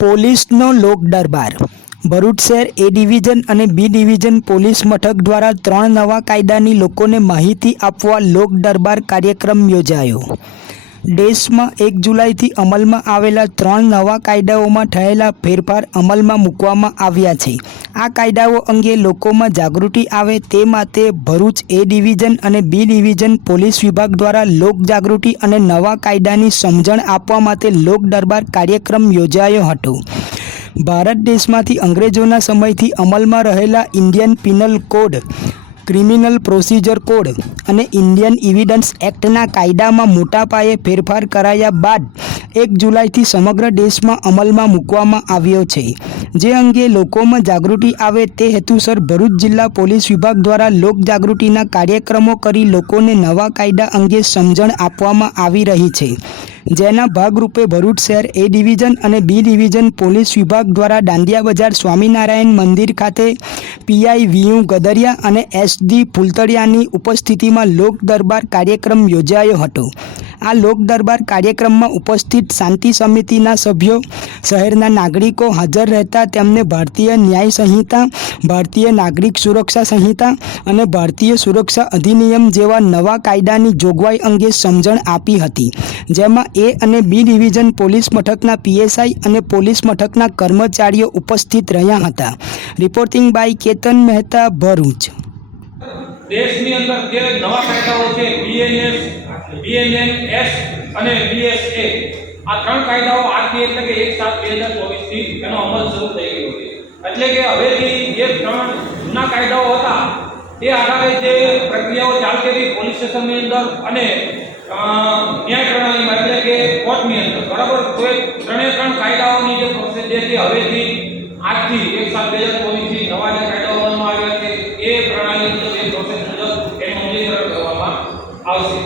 પોલીસનો લોક દરબાર ભરૂચ શહેર એ ડિવિઝન અને બી ડિવિઝન પોલીસ મથક દ્વારા 3 નવા કાયદાની લોકોને માહિતી આપવા લોક દરબાર કાર્યક્રમ યોજાયો। દેશમાં 1 જુલાઈથી અમલમાં આવેલા 3 નવા કાયદાઓમાં થયેલા ફેરફાર અમલમાં મૂકવામાં આવ્યા છે। આ કાયદાઓ અંગે લોકોમાં જાગૃતિ આવે તે માટે ભરૂચ એ ડિવિઝન અને બી ડિવિઝન પોલીસ વિભાગ દ્વારા લોક જાગૃતિ અને નવા કાયદાની સમજણ આપવા માટે લોક દરબાર કાર્યક્રમ યોજાયો હતો। ભારત દેશમાંથી અંગ્રેજોના સમયથી અમલમાં રહેલા Indian penal code, criminal procedure code અને ઇન્ડિયન એવિડન્સ એક્ટના કાયદામાં મોટા પાયે ફેરફાર કરાયા બાદ 1 જુલાઈથી સમગ્ર દેશમાં અમલમાં મૂકવામાં આવ્યો છે, જે અંગે લોકોમાં જાગૃતિ આવે તે હેતુસર ભરૂચ જિલ્લા પોલીસ વિભાગ દ્વારા લોક જાગૃતિના કાર્યક્રમો કરી લોકોને નવા કાયદા અંગે સમજણ આપવામાં આવી રહી છે। જેના ભાગરૂપે ભરૂચ શહેર એ ડિવિઝન અને બી ડિવિઝન પોલીસ વિભાગ દ્વારા દાંડિયા બજાર સ્વામિનારાયણ મંદિર ખાતે પીઆઈ વીયુ ગદરિયા અને એસડી ફૂલતળિયાની ઉપસ્થિતિમાં લોક દરબાર કાર્યક્રમ યોજાયો હતો। આ લોક દરબાર કાર્યક્રમમાં ઉપસ્થિત શાંતિ સમિતિના સભ્યો, શહેરના નાગરિકો હાજર રહેતા તેમને ભારતીય ન્યાય સંહિતા, ભારતીય નાગરિક સુરક્ષા સંહિતા અને ભારતીય સુરક્ષા અધિનિયમ જેવા નવા કાયદાની જોગવાઈ અંગે સમજણ આપી હતી, જેમાં એ અને બી ડિવિઝન પોલીસ મથકના પીએસઆઈ અને પોલીસ મથકના કર્મચારીઓ ઉપસ્થિત રહ્યા હતા। Reporting by Ketan Mehta, Bharuch. દેશની અંદર જે નવા કાયદાઓ છે બીએનએસ, બીએનએસ અને બીએસએ, આ 3 કાયદાઓ આજથી એટલે કે 1/7/2024 થી એનો અમલ શરૂ થઈ ગયો છે। એટલે કે હવેથી જે 3 જૂના કાયદાઓ હતા તે આધારે જે પ્રક્રિયાઓ ચાલતી હતી પોલીસ સ્ટેશનની અંદર અને ન્યાય પ્રણાલીમાં એટલે કે કોર્ટની અંદર, બરાબર, તો એ 3 કાયદાઓની જે પ્રોસેસ જે છે હવેથી આજથી 1/7/2024 થી નવા જે કાયદાઓ બનવા આવ્યા છે એ પ્રણાલી મુજબ એ પ્રોસેસ મુજબ એનું અમલીકરણ કરવામાં આવશે।